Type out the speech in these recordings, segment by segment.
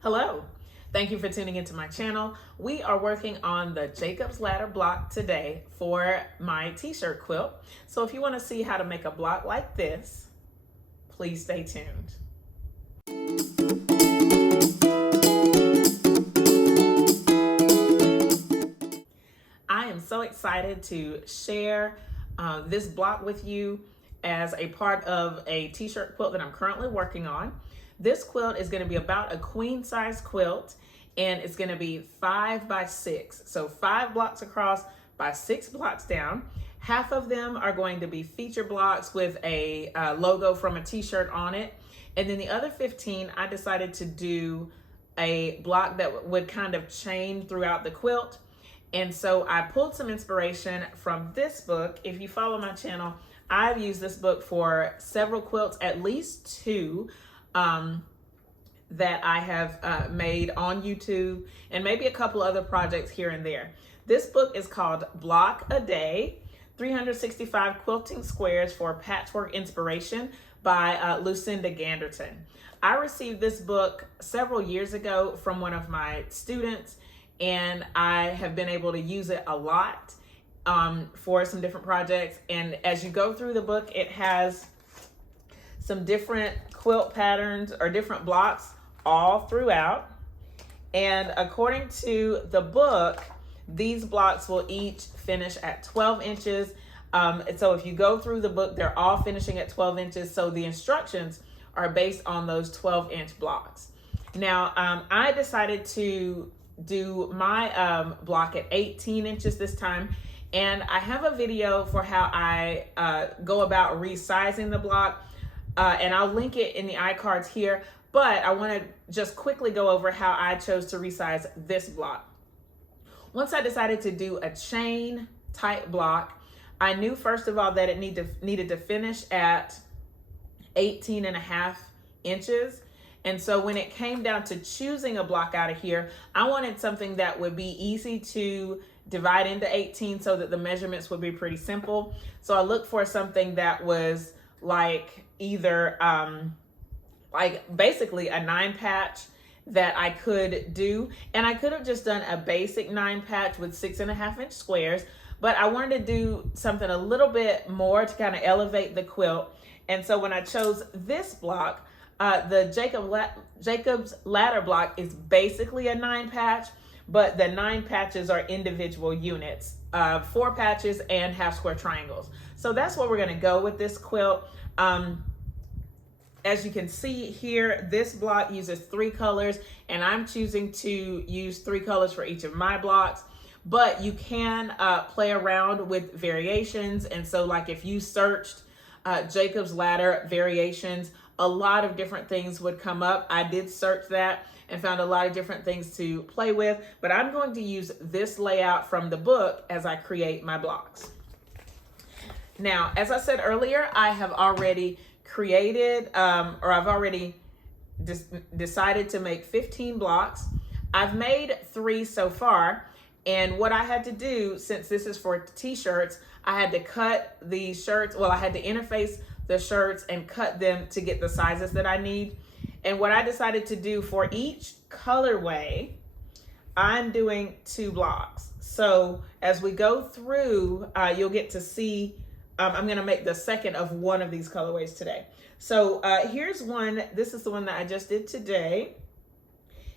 Hello, thank you for tuning into my channel. We are working on the Jacob's Ladder block today for my t-shirt quilt. So if you want to see how to make a block like this, please stay tuned. I am so excited to share this block with you as a part of a t-shirt quilt that I'm currently working on. This quilt is going to be about a queen size quilt, and it's going to be 5 by 6. So 5 blocks across by 6 blocks down. Half of them are going to be feature blocks with a logo from a t-shirt on it. And then the other 15, I decided to do a block that would kind of chain throughout the quilt. And so I pulled some inspiration from this book. If you follow my channel, I've used this book for several quilts, at least 2 that I have made on YouTube, and maybe a couple other projects here and there. This book is called Block a Day, 365 Quilting Squares for Patchwork Inspiration by Lucinda Ganderton. I received this book several years ago from one of my students, and I have been able to use it a lot for some different projects. And as you go through the book, it has some different quilt patterns or different blocks all throughout. And according to the book, these blocks will each finish at 12 inches. And so if you go through the book, they're all finishing at 12 inches. So the instructions are based on those 12-inch blocks. Now, I decided to do my block at 18 inches this time. And I have a video for how I go about resizing the block. And I'll link it in the iCards here, but I want to just quickly go over how I chose to resize this block. Once I decided to do a chain type block, I knew first of all that it needed to finish at 18.5 inches. And so when it came down to choosing a block out of here, I wanted something that would be easy to divide into 18 so that the measurements would be pretty simple. So I looked for something that was like either like basically a 9 patch that I could do, and I could have just done a basic 9 patch with 6.5 inch squares, but I wanted to do something a little bit more to kind of elevate the quilt. And so when I chose this block, the Jacob's Ladder block is basically a 9 patch, but the 9 patches are individual units, 4 patches and half square triangles. So that's where we're going to go with this quilt. As you can see here, this block uses 3 colors, and I'm choosing to use 3 colors for each of my blocks. But you can play around with variations. And so like if you searched Jacob's Ladder variations, a lot of different things would come up. I did search that and found a lot of different things to play with, but I'm going to use this layout from the book as I create my blocks. Now, as I said earlier, I have already created, or I've already decided to make 15 blocks. I've made 3 so far, and what I had to do, since this is for t-shirts, I had to cut the shirts, well, I had to interface the shirts and cut them to get the sizes that I need. And what I decided to do for each colorway, I'm doing 2 blocks. So as we go through, you'll get to see, I'm gonna make the second of one of these colorways today. So here's one, this is the one that I just did today.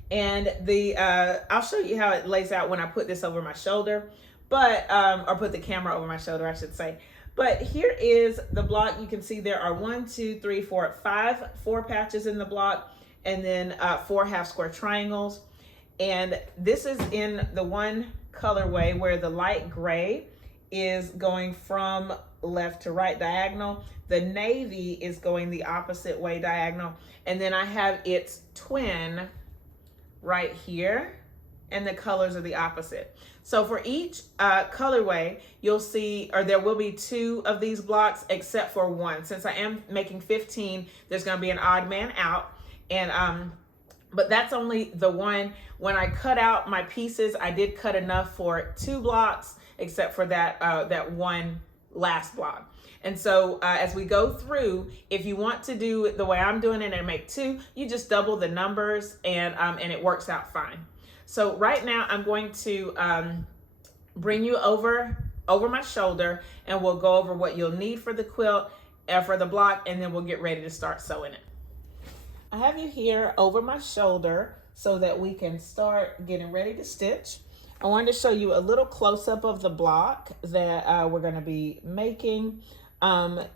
And I'll show you how it lays out when I put this over my shoulder, but, or put the camera over my shoulder, I should say. But here is the block. You can see there are 4 patches in the block, and then 4 half square triangles. And this is in the one colorway where the light gray is going from left to right diagonal. The navy is going the opposite way diagonal. And then I have its twin right here, and the colors are the opposite. So for each colorway, you'll see, or there will be 2 of these blocks except for 1. Since I am making 15, there's gonna be an odd man out. And but that's only the one. When I cut out my pieces, I did cut enough for 2 blocks, except for that, that one last block. And so as we go through, if you want to do it the way I'm doing it and make 2, you just double the numbers, and it works out fine. So right now I'm going to bring you over my shoulder, and we'll go over what you'll need for the quilt, for the block, and then we'll get ready to start sewing it. I have you here over my shoulder so that we can start getting ready to stitch. I wanted to show you a little close-up of the block that we're going to be making.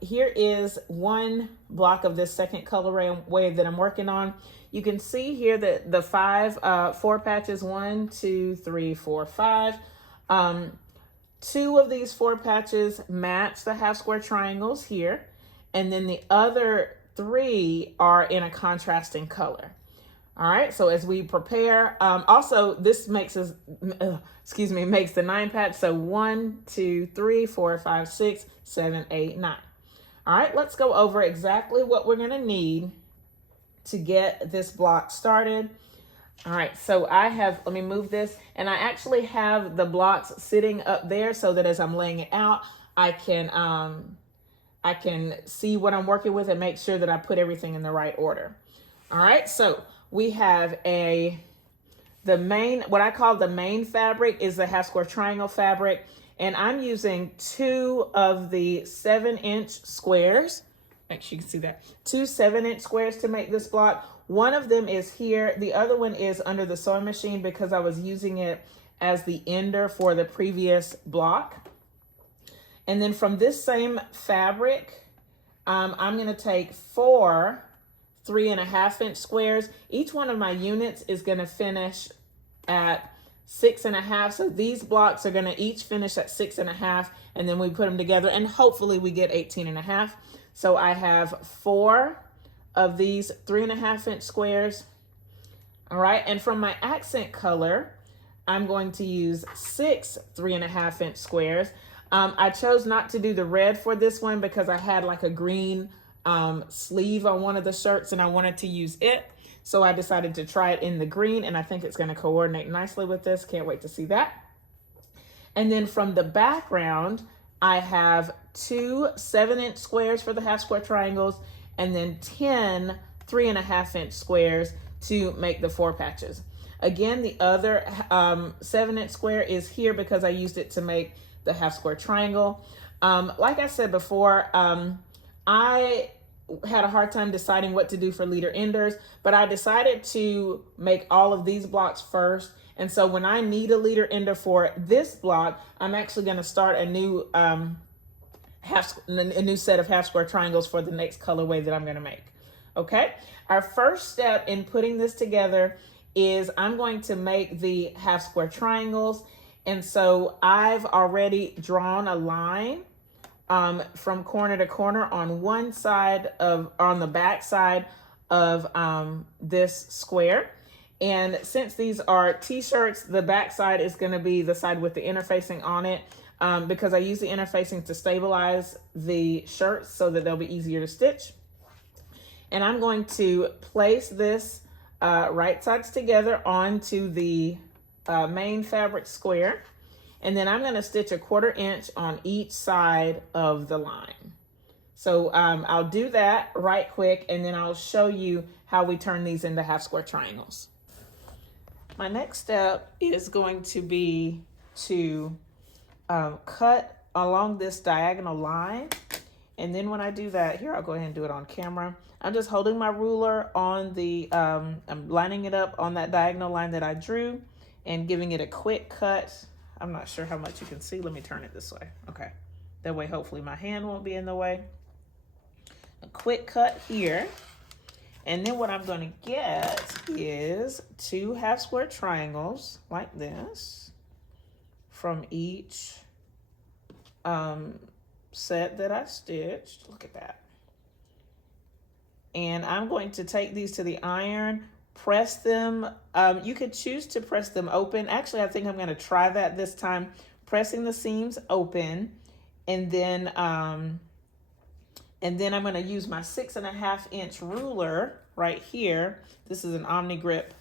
Here is one block of this second colorway that I'm working on. You can see here that the 4 patches, 1, 2, 3, 4, 5. 2 of these 4 patches match the half square triangles here, and then the other 3 are in a contrasting color. All right, so as we prepare, also this makes the 9 patch. So 1, 2, 3, 4, 5, 6, 7, 8, 9. All right, let's go over exactly what we're gonna need to get this block started. All right, so let me move this, and I actually have the blocks sitting up there so that as I'm laying it out, I can see what I'm working with and make sure that I put everything in the right order. All right, so we have what I call the main fabric is the half square triangle fabric, and I'm using 2 of the 7-inch squares. Make sure you can see that. 2 7-inch squares to make this block. One of them is here. The other one is under the sewing machine because I was using it as the ender for the previous block. And then from this same fabric, I'm going to take 4 3.5-inch squares. Each one of my units is going to finish at 6.5. So these blocks are going to each finish at 6.5, and then we put them together and hopefully we get 18.5. So I have 4 of these 3.5-inch squares. All right, and from my accent color, I'm going to use 6 3.5-inch squares. I chose not to do the red for this one because I had like a green sleeve on one of the shirts and I wanted to use it. So I decided to try it in the green, and I think it's going to coordinate nicely with this. Can't wait to see that. And then from the background, I have 2 7-inch squares for the half square triangles, and then 10 3.5-inch squares to make the 4 patches. Again, the other 7-inch square is here because I used it to make the half square triangle. Like I said before, I had a hard time deciding what to do for leader enders, but I decided to make all of these blocks first. And so when I need a leader ender for this block, I'm actually going to start a new set of half square triangles for the next colorway that I'm going to make. Okay, our first step in putting this together is I'm going to make the half square triangles. And so I've already drawn a line from corner to corner on the back side of this square. And since these are t-shirts, the back side is going to be the side with the interfacing on it, because I use the interfacing to stabilize the shirts so that they'll be easier to stitch. And I'm going to place this right sides together onto the main fabric square. And then I'm going to stitch a 1/4 inch on each side of the line. So I'll do that right quick, and then I'll show you how we turn these into half square triangles. My next step is going to be to cut along this diagonal line. And then when I do that, here, I'll go ahead and do it on camera. I'm just holding my ruler on I'm lining it up on that diagonal line that I drew and giving it a quick cut. I'm not sure how much you can see. Let me turn it this way. Okay. That way, hopefully my hand won't be in the way. A quick cut here. And then what I'm going to get is 2 half square triangles like this from each set that I stitched. Look at that. And I'm going to take these to the iron, press them. You could choose to press them open. Actually, I think I'm going to try that this time, pressing the seams open. And then I'm going to use my 6.5-inch ruler right here. This is an Omni Grip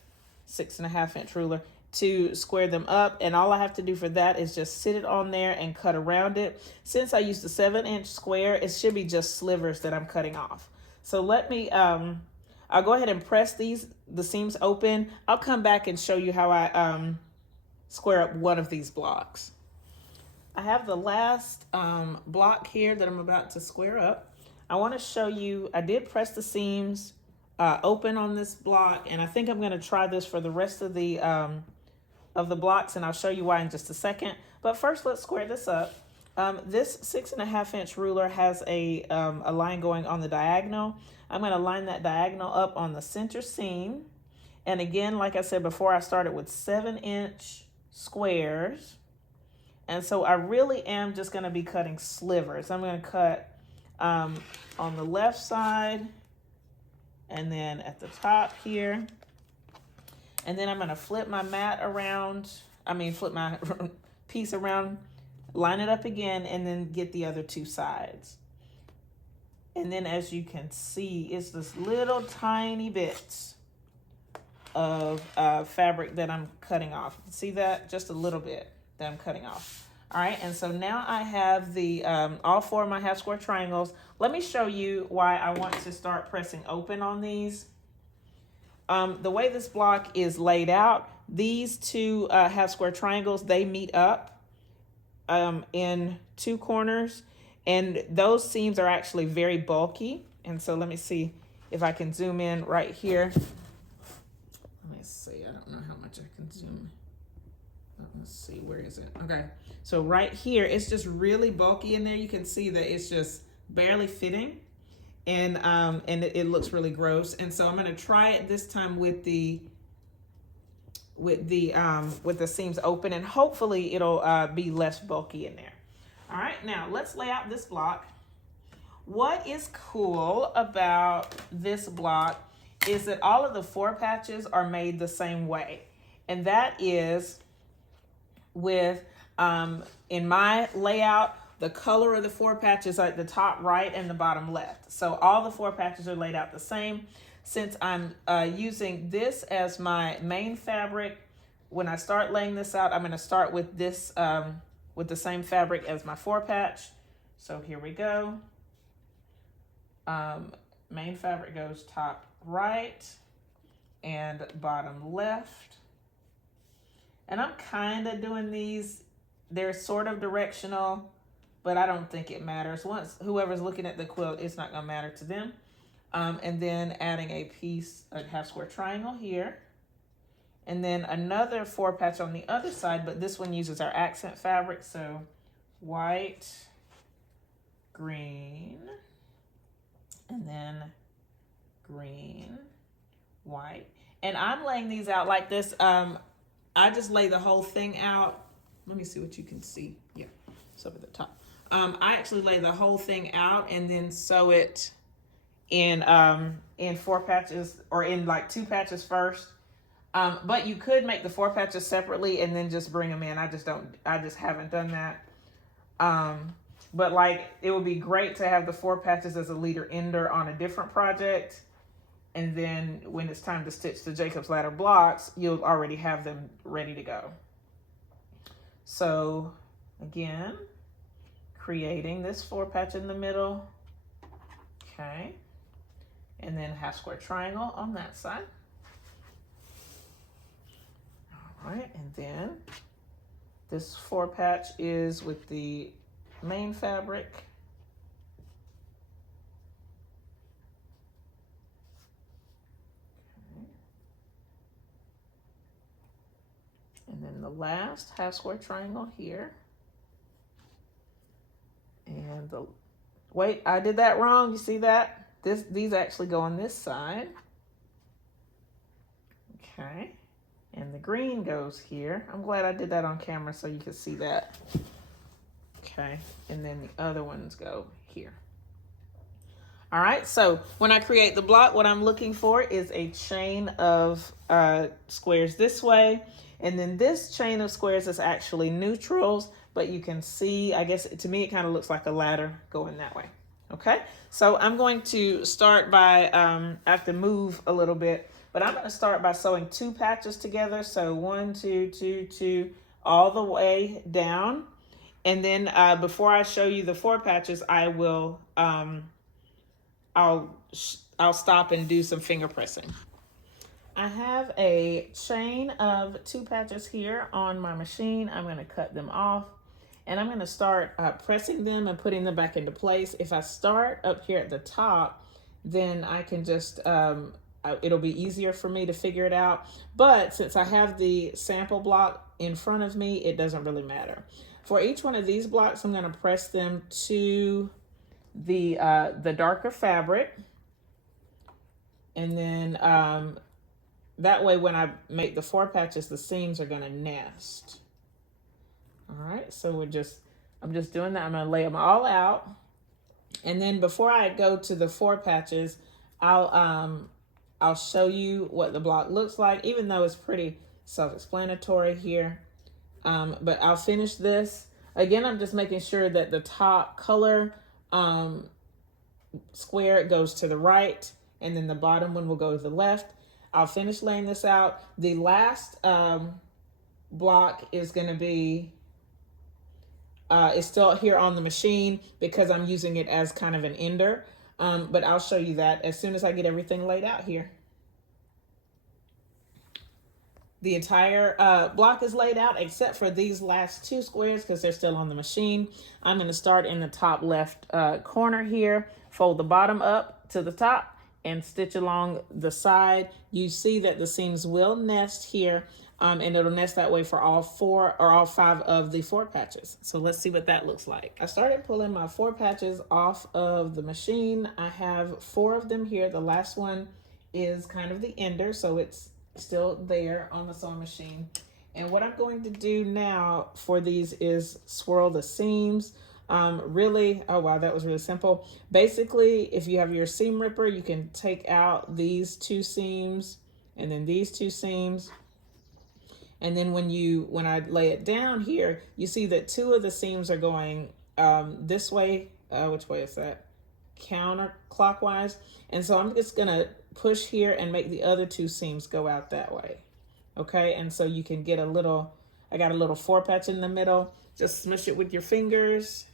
6.5-inch ruler to square them up, and all I have to do for that is just sit it on there and cut around it. Since I used a 7-inch square, it should be just slivers that I'm cutting off. So let me, I'll go ahead and press the seams open. I'll come back and show you how I square up one of these blocks. I have the last block here that I'm about to square up. I want to show you, I did press the seams open on this block, and I think I'm going to try this for the rest of the blocks, and I'll show you why in just a second. But first, let's square this up. This 6.5-inch ruler has a line going on the diagonal. I'm going to line that diagonal up on the center seam. And again, like I said before, I started with 7-inch squares. And so I really am just going to be cutting slivers. I'm going to cut on the left side and then at the top here. And then I'm going to flip my mat around, flip my piece around, line it up again, and then get the other two sides. And then as you can see, it's this little tiny bits of fabric that I'm cutting off. See that? Just a little bit that I'm cutting off. All right, and so now I have the all 4 of my half square triangles. Let me show you why I want to start pressing open on these. The way this block is laid out, these 2 half square triangles, they meet up in 2 corners, and those seams are actually very bulky. And so let me see if I can zoom in right here. Let me see, I don't know how much I can zoom. Let's see, where is it? Okay, so right here, it's just really bulky in there. You can see that it's just barely fitting, and it looks really gross. And so I'm going to try it this time with the seams open, and hopefully it'll be less bulky in there. All right, now let's lay out this block. What is cool about this block is that all of the 4 patches are made the same way, and that is with in my layout, the color of the 4 patches are at the top right and the bottom left. So all the 4 patches are laid out the same. Since I'm using this as my main fabric, when I start laying this out, I'm going to start with this with the same fabric as my 4 patch. So here we go. Main fabric goes top right and bottom left. And I'm kind of doing these, they're sort of directional, but I don't think it matters. Once whoever's looking at the quilt, it's not gonna matter to them. And then adding a half square triangle here. And then another 4 patch on the other side, but this one uses our accent fabric. So white, green, and then green, white. And I'm laying these out like this. I just lay the whole thing out. Let me see what you can see. Yeah, it's up at the top. I actually lay the whole thing out and then sew it in 4 patches, or in like 2 patches first. But you could make the 4 patches separately and then just bring them in. I just haven't done that. But like, it would be great to have the 4 patches as a leader ender on a different project. And then when it's time to stitch the Jacob's Ladder blocks, you'll already have them ready to go. So again, creating this 4 patch in the middle. Okay. And then half square triangle on that side. All right, and then this 4 patch is with the main fabric. And then the last half square triangle here. And wait, I did that wrong. You see that? These actually go on this side. Okay. And the green goes here. I'm glad I did that on camera so you can see that. Okay. And then the other ones go here. All right, so when I create the block, what I'm looking for is a chain of squares this way. And then this chain of squares is actually neutrals, but you can see, I guess to me, it kind of looks like a ladder going that way. Okay, so I'm going to start by, I have to move a little bit. But I'm going to start by sewing 2 patches together. So 1, 2, 2, 2, all the way down. And then before I show you the 4 patches, I will I'll stop and do some finger pressing. I have a chain of 2 patches here on my machine. I'm going to cut them off, and I'm going to start pressing them and putting them back into place. If I start up here at the top, then I can just, it'll be easier for me to figure it out. But since I have the sample block in front of me, it doesn't really matter. For each one of these blocks, I'm going to press them to the darker fabric. And then that way, when I make the 4 patches, the seams are going to nest. All right, so I'm just doing that. I'm going to lay them all out. And then before I go to the 4 patches, I'll show you what the block looks like, even though it's pretty self-explanatory here. But I'll finish this. Again, I'm just making sure that the top color square goes to the right, and then the bottom one will go to the left. I'll finish laying this out. The last block is going to be, it's still here on the machine because I'm using it as kind of an ender. But I'll show you that as soon as I get everything laid out here. The entire block is laid out except for these last 2 squares because they're still on the machine. I'm going to start in the top left corner here, fold the bottom up to the top, and stitch along the side. You see that the seams will nest here, and it'll nest that way for all 4 or all 5 of the 4 patches. So let's see what that looks like. I started pulling my 4 patches off of the machine. I have 4 of them here. The last one is kind of the ender, so it's still there on the sewing machine. And what I'm going to do now for these is swirl the seams. Really, oh wow, that was really simple. Basically, if you have your seam ripper, you can take out these 2 seams and then these 2 seams. And then when I lay it down here, you see that 2 of the seams are going this way. Which way is that? Counterclockwise. And so I'm just gonna push here and make the other 2 seams go out that way. Okay, and so you can get a little, I got a little 4 patch in the middle. Just smush it with your fingers.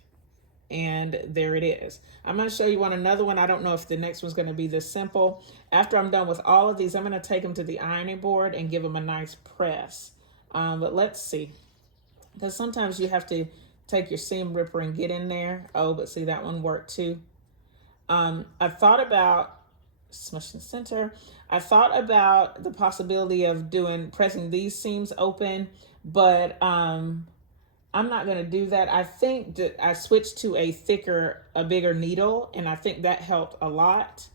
And there it is. I'm going to show you another one. I don't know if the next one's going to be this simple. After I'm done with all of these, I'm going to take them to the ironing board and give them a nice press. But let's see. Because sometimes you have to take your seam ripper and get in there. Oh, but see, that one worked too. I thought about smushing the center. I thought about the possibility of pressing these seams open, but I'm not going to do that. I think that I switched to a bigger needle, and I think that helped a lot.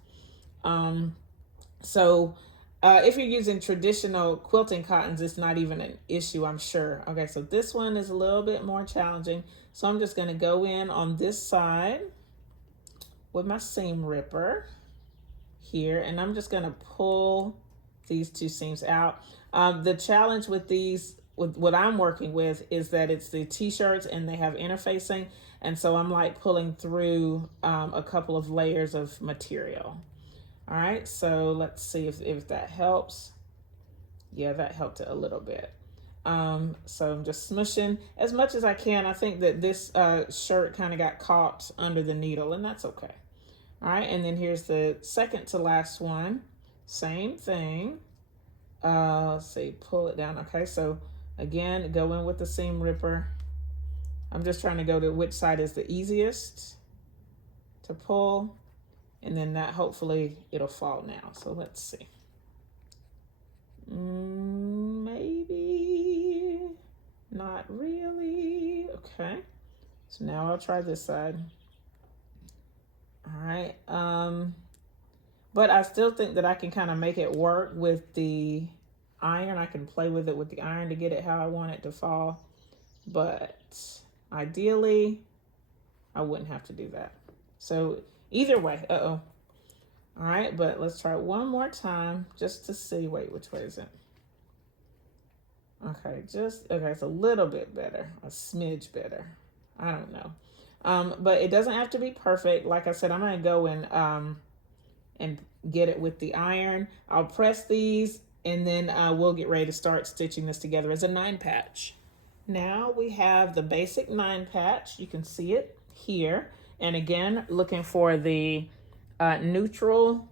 So if you're using traditional quilting cottons, it's not even an issue, I'm sure. Okay, so this one is a little bit more challenging. So I'm just going to go in on this side with my seam ripper here, and I'm just going to pull these 2 seams out. The challenge with these, with what I'm working with, is that it's the t-shirts and they have interfacing, and so I'm like pulling through a couple of layers of material. All right, so let's see if that helps. Yeah, that helped it a little bit. So I'm just smushing as much as I can. I think that this shirt kind of got caught under the needle, and that's okay. All right, and then here's the second to last one. Same thing. Let's see, pull it down. Okay, so again, go in with the seam ripper. I'm just trying to go to which side is the easiest to pull, and then that hopefully it'll fall now. So let's see. Maybe not really. Okay, so now I'll try this side. All right, but I still think that I can kind of make it work with the iron. I can play with it with the iron to get it how I want it to fall, but ideally I wouldn't have to do that. So either way, all right, but let's try one more time just to see. Wait, which way is it? Okay, okay, it's a little bit better, a smidge better. I don't know. But it doesn't have to be perfect. Like I said, I'm gonna go and and get it with the iron. I'll press these and then we'll get ready to start stitching this together as a 9 patch. Now we have the basic 9 patch. You can see it here. And again, looking for the neutral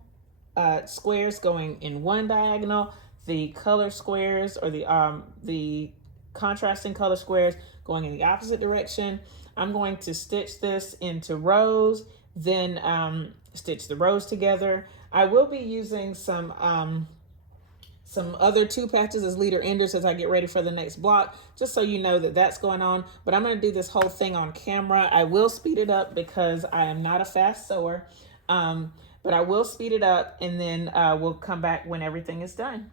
squares going in one diagonal, the color squares or the contrasting color squares going in the opposite direction. I'm going to stitch this into rows, then stitch the rows together. I will be using some other 2 patches as leader enders as I get ready for the next block, just so you know that that's going on. But I'm going to do this whole thing on camera. I will speed it up because I am not a fast sewer, but I will speed it up, and then we'll come back when everything is done.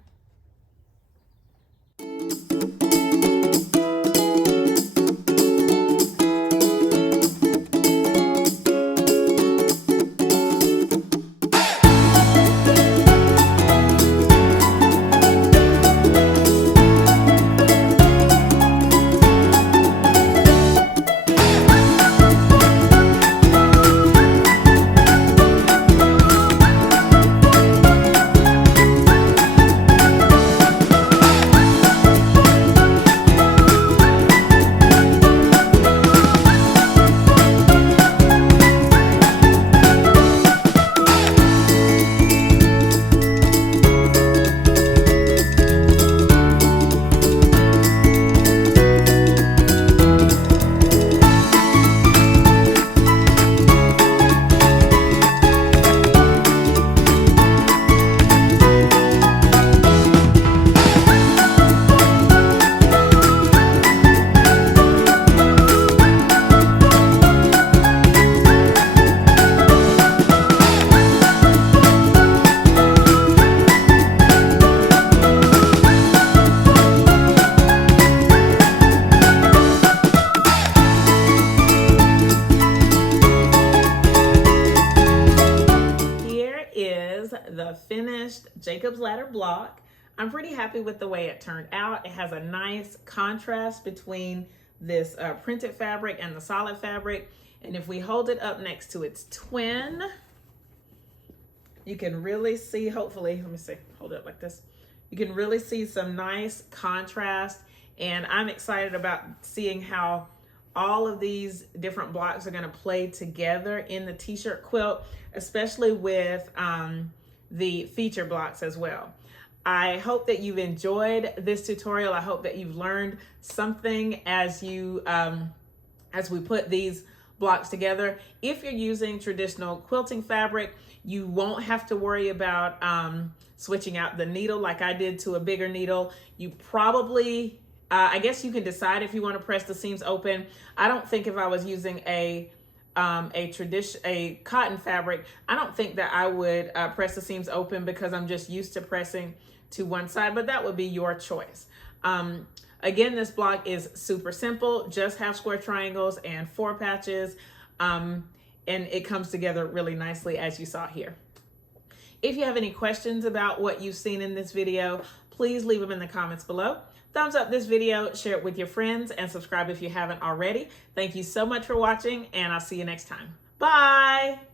The finished Jacob's Ladder block. I'm pretty happy with the way it turned out. It has a nice contrast between this printed fabric and the solid fabric. And if we hold it up next to its twin, you can really see, hopefully, let me see, hold it up like this. You can really see some nice contrast, and I'm excited about seeing how all of these different blocks are going to play together in the t-shirt quilt, especially with the feature blocks as well. I hope that you've enjoyed this tutorial. I hope that you've learned something as you as we put these blocks together. If you're using traditional quilting fabric, you won't have to worry about switching out the needle like I did to a bigger needle. You probably, I guess you can decide if you want to press the seams open. I don't think if I was using a cotton fabric, I don't think that I would press the seams open because I'm just used to pressing to one side, but that would be your choice. Again, this block is super simple, just half square triangles and 4 patches, and it comes together really nicely as you saw here. If you have any questions about what you've seen in this video, please leave them in the comments below. Thumbs up this video, share it with your friends, and subscribe if you haven't already. Thank you so much for watching, and I'll see you next time. Bye!